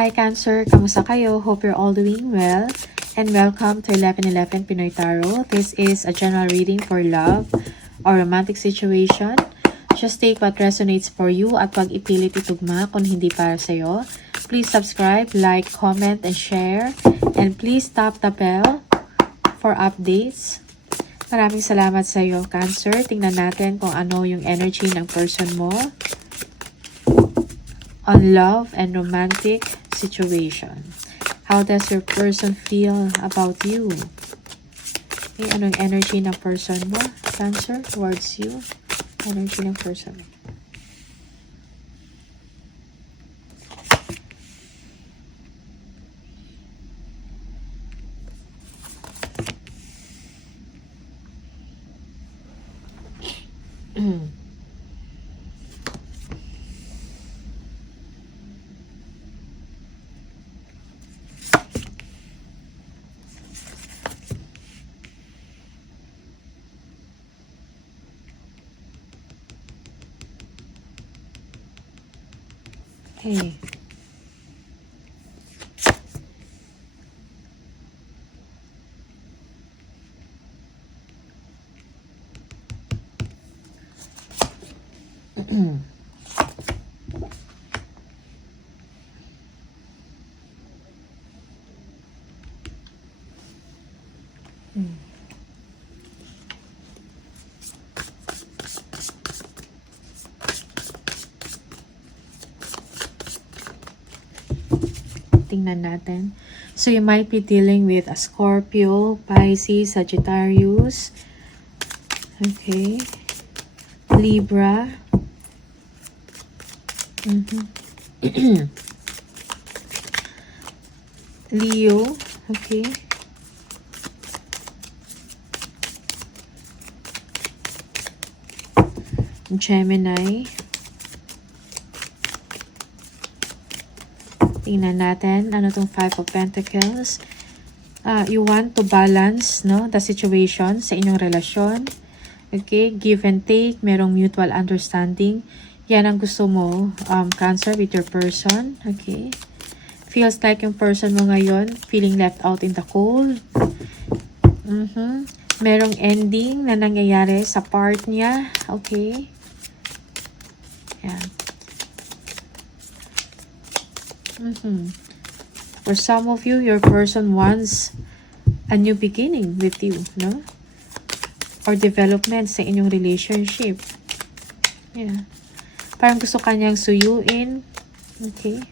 Hi Cancer, kamusta kayo? Hope you're all doing well. And welcome to 1111 Pinoy Tarot. This is a general reading for love or romantic situation. Just take what resonates for you at wag ipilit itugma kung hindi para sa'yo. Please subscribe, like, comment, and share. And please tap the bell for updates. Maraming salamat sa iyo, Cancer. Tingnan natin kung ano yung energy ng person mo on love and romantic situation. How does your person feel about you? Okay, ano yung energy ng person mo, Cancer, towards you? Energy ng person mo. Okay. Tingnan natin. So, you might be dealing with a Scorpio, Pisces, Sagittarius, okay, Libra, Leo, okay, Gemini. Tingnan natin, ano tong Five of Pentacles. You want to balance, no, the situation sa inyong relasyon. Okay, give and take, merong mutual understanding. Yan ang gusto mo, Cancer, with your person. Okay. Feels like yung person mo ngayon, feeling left out in the cold. Merong ending na nangyayari sa part niya. Okay. Yan. For some of you, your person wants a new beginning with you, no? Or development sa inyong relationship. Yeah. Parang gusto kanyang suyuin. Okay.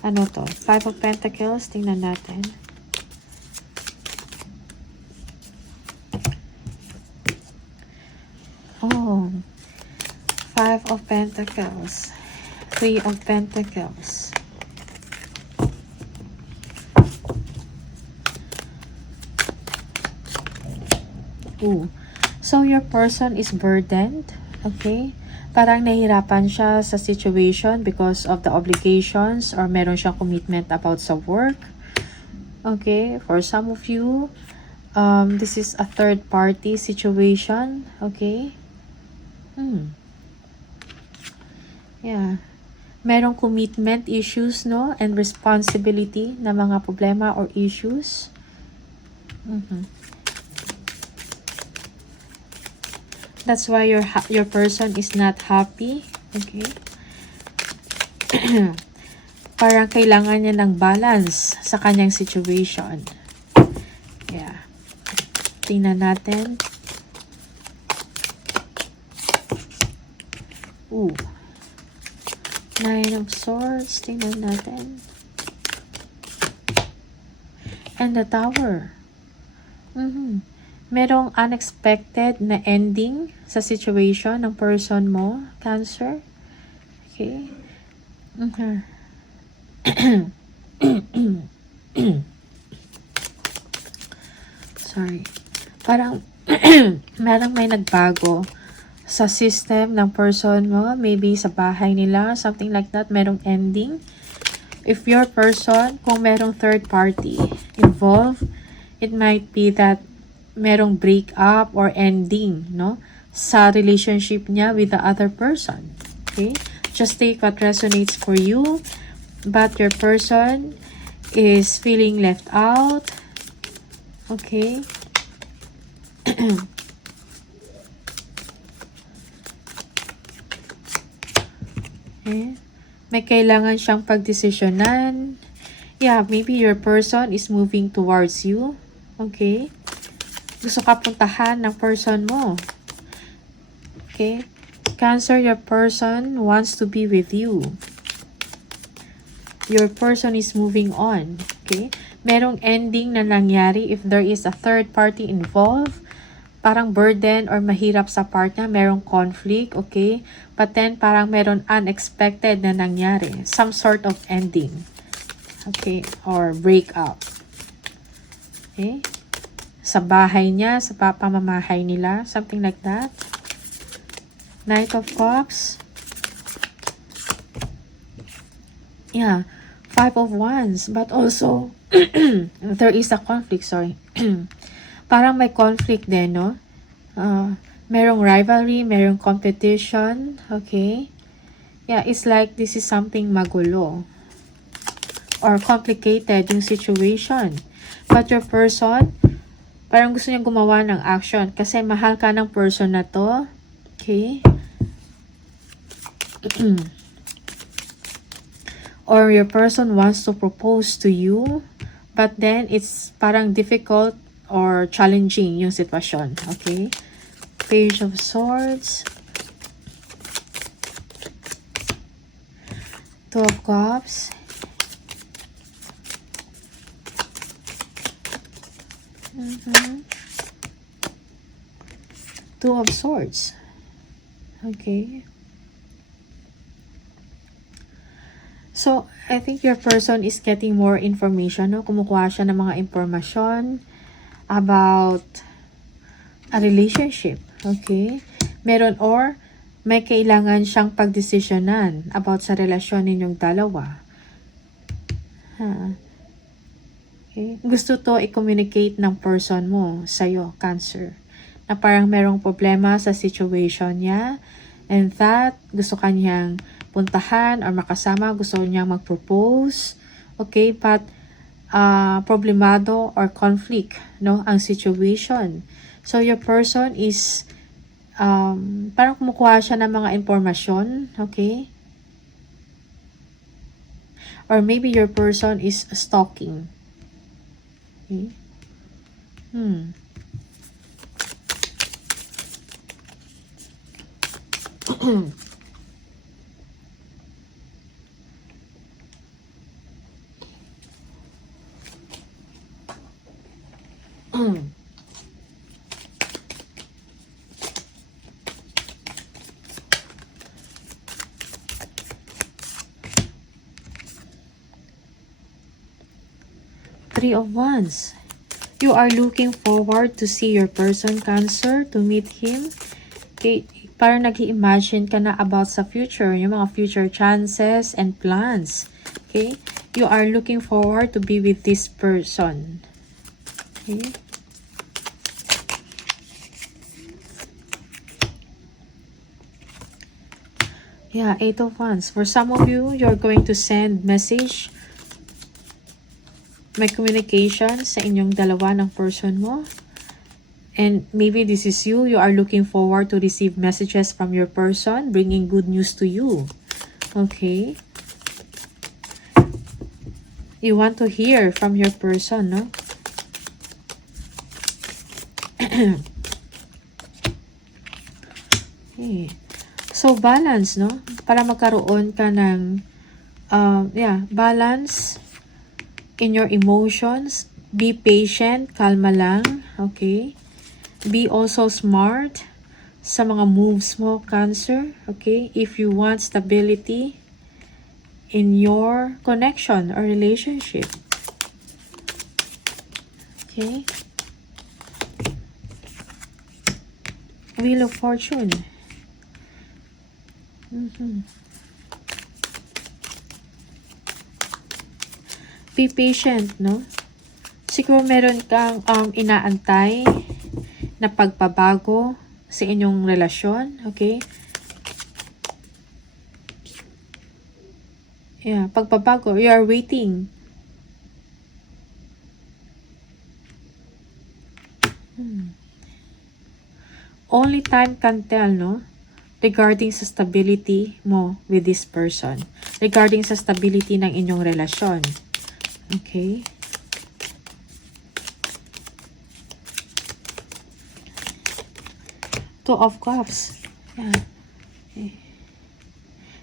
Ano to? Five of Pentacles. Tingnan natin. Oh. Five of Pentacles. Three of Pentacles. Ooh. So, your person is burdened. Okay? Parang nahihirapan siya sa situation because of the obligations or meron siyang commitment about sa work. Okay? For some of you, this is a third party situation. Okay? Yeah. Merong commitment issues, no? And responsibility na mga problema or issues. That's why your person is not happy. Okay? Parang kailangan niya ng balance sa kanyang situation. Yeah. Tingnan natin. Ooh. Nine of Swords. Tingnan natin. And the Tower. Merong unexpected na ending sa situation ng person mo, Cancer. Okay. Sorry. Parang merong may nagbago sa system ng person mo, maybe sa bahay nila, something like that, merong ending. If your person, kung merong third party involved, it might be that merong break up or ending, no, sa relationship niya with the other person. Okay? Just take what resonates for you. but your person is feeling left out. Okay. Okay. May kailangan siyang pagdesisyonan. Yeah, maybe your person is moving towards you. Okay. Gusto ka puntahan ng person mo. Okay. Cancer, your person wants to be with you. Your person is moving on. Okay. Merong ending na nangyari if there is a third party involved. Parang burden or mahirap sa partner. Merong conflict. Okay. But then parang meron unexpected na nangyari. Some sort of ending. Okay. Or breakup. Okay. Sa bahay niya, sa pamamahay nila. Something like that. Knight of Cups. Yeah. Five of Wands. But also, there is a conflict. Sorry. Parang may conflict din, no? Merong rivalry, merong competition. Okay. Yeah, it's like this is something magulo. Or complicated yung situation. But your person, parang gusto niyang gumawa ng action. Kasi mahal ka ng person na to. Okay. Or your person wants to propose to you, but then it's parang difficult or challenging yung sitwasyon. Okay? Page of Swords. Two of Cups. Two of Swords. Okay. So, I think your person is getting more information, no? Kumukuha siya ng mga informasyon about a relationship. Okay? Meron or may kailangan siyang pagdesisyonan about sa relasyon ninyong dalawa. Okay? Gusto to i-communicate ng person mo sa'yo, Cancer. Na parang merong problema sa situation niya and that gusto kanyang puntahan or makasama, gusto niyang mag-propose. Okay, but problemado or conflict, no, ang situation. So your person is parang kumukuha siya ng mga impormasyon, okay? Or maybe your person is stalking. Okay? Three of Wands. You are looking forward to see your person, Cancer, to meet him. Okay, parang nag-i-imagine ka na about sa future, yung mga future chances and plans. Okay, you are looking forward to be with this person. Okay. Yeah, Eight of Wands. For some of you, you're going to send message. May communication sa inyong dalawa ng person mo. And maybe this is you. You are looking forward to receive messages from your person, bringing good news to you. Okay. You want to hear from your person, no? Okay. So, balance, no? Para magkaroon ka ng, balance in your emotions. Be patient, kalma lang, okay? Be also smart sa mga moves mo, Cancer, okay? If you want stability in your connection or relationship. Okay? Wheel of Fortune. Be patient, no? Siguro meron kang inaantay na pagbabago sa inyong relasyon, okay? Yeah, pagbabago. You are waiting. Only time can tell, no? Regarding sa stability mo with this person. Regarding sa stability ng inyong relasyon. Okay? Two of Cups. Yeah. Okay.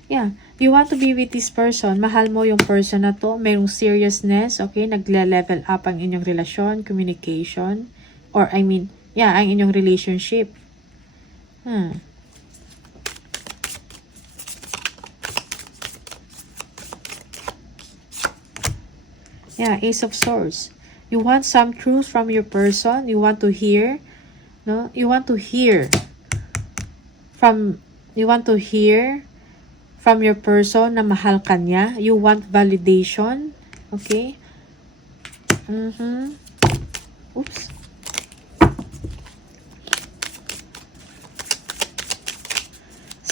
Yeah. You want to be with this person. Mahal mo yung person na to. Mayroong seriousness. Okay? Nagle-level up ang inyong relasyon, communication. Or I mean, yeah, ang inyong relationship. Yeah, Ace of Swords. You want some truth from your person. You want to hear, no? You want to hear from your person na mahal ka niya. You want validation. Okay? Oops.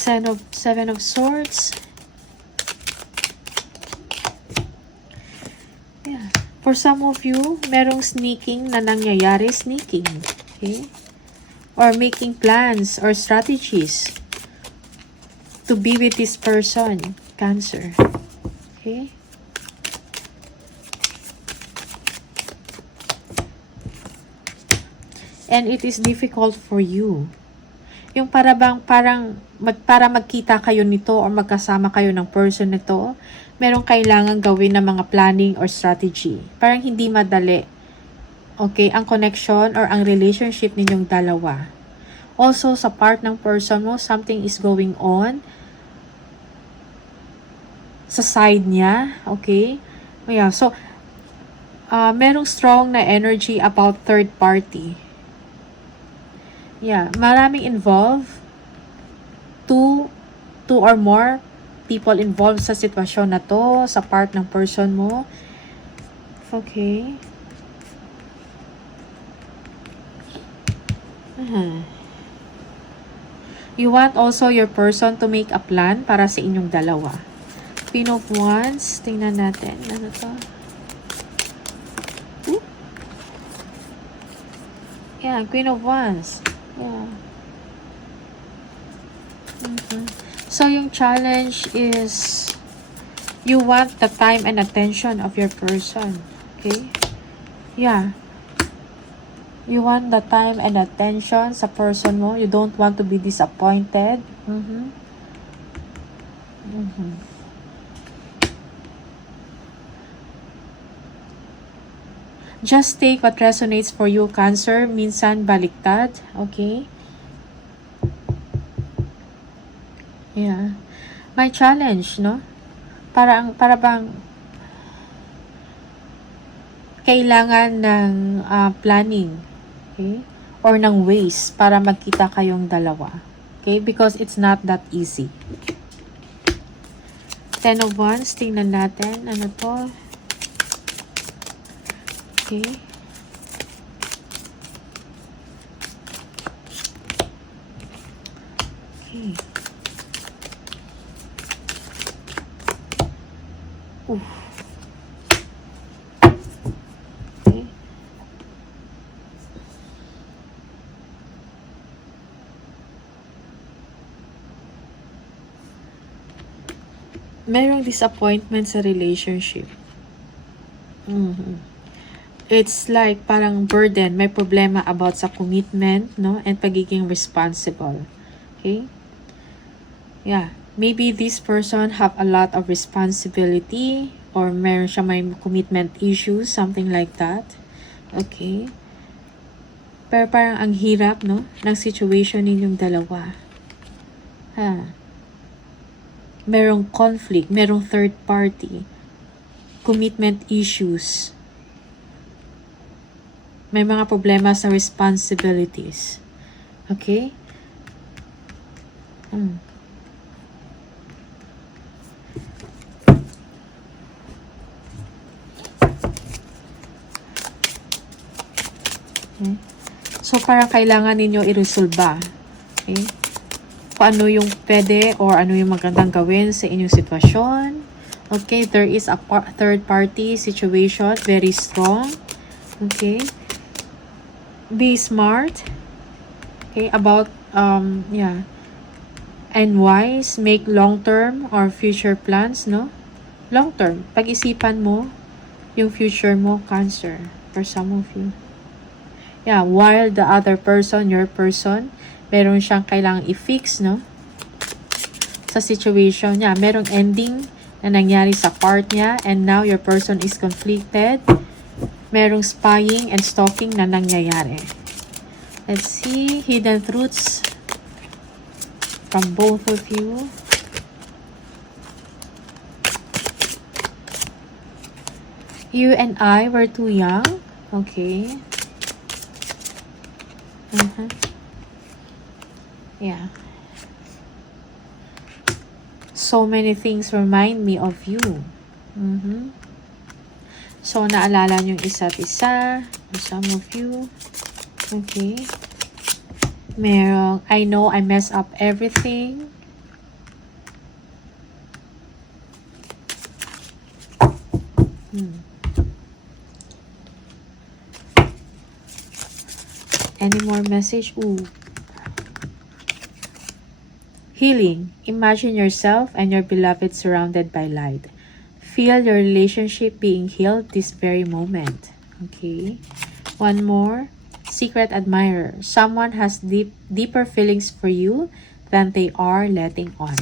Seven of Swords. Yeah. For some of you, merong sneaking na nangyayari. Sneaking. Okay? Or making plans or strategies to be with this person. Cancer. Okay? And it is difficult for you. Yung para magkita kayo nito or magkasama kayo ng person nito, merong kailangan gawin na mga planning or strategy. Parang hindi madali. Okay, ang connection or ang relationship ninyong dalawa. Also, sa part ng person mo, something is going on sa side niya. Okay? Yeah, so, merong strong na energy about third party. Yeah, maraming involved. Two or more people involved sa sitwasyon na to, sa part ng person mo. Okay. You want also your person to make a plan para sa inyong dalawa. Queen of Wands. Tingnan natin. Ano to? Yeah, Queen of Wands. Yeah. So, yung challenge is you want the time and attention of your person. Okay? Yeah. You want the time and attention sa person mo. You don't want to be disappointed. Just take what resonates for you, Cancer. Minsan, baliktad. Okay? Yeah. My challenge, no? Para bang kailangan ng planning. Okay? Or ng ways para magkita kayong dalawa. Okay? Because it's not that easy. Ten of Wands. Tingnan natin. Ano to? Okay. Okay. Oof. Okay. Merong disappointment sa relationship. It's like parang burden, may problema about sa commitment, no? And pagiging responsible. Okay? Yeah. Maybe this person have a lot of responsibility or meron siya may commitment issues, something like that. Okay? Pero parang ang hirap, no? Ng situation ninyong dalawa. Merong conflict, merong third party, commitment issues. May mga problema sa responsibilities. Okay? Okay? So, parang kailangan ninyo i-resolve. Okay? Kung ano yung pwede or ano yung magandang gawin sa inyong sitwasyon. Okay, there is a third party situation, very strong. Okay, be smart. Okay, about yeah, and wise, make long-term or future plans, no? Long-term, pag-isipan mo yung future mo, Cancer, for some of you. Yeah, while the other person, your person, meron siyang kailangang i-fix, no? Sa situation niya, merong ending na nangyari sa part niya, and now your person is conflicted. Merong spying and stalking na nangyayari. Let's see, hidden truths from both of you. You and I were too young. Okay. Yeah. So many things remind me of you. So, naalala nyo yung isa't isa. Some of you. Okay. Merong, I know I mess up everything. Any more message? Ooh. Healing. Imagine yourself and your beloved surrounded by light. Feel your relationship being healed this very moment. Okay. One more. Secret admirer. Someone has deeper feelings for you than they are letting on.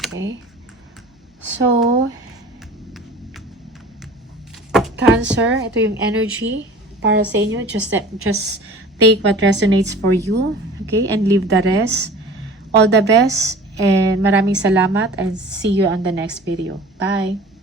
Okay. So, Cancer, ito yung energy para sa inyo. Just take what resonates for you. Okay. And leave the rest. All the best and maraming salamat and see you on the next video. Bye!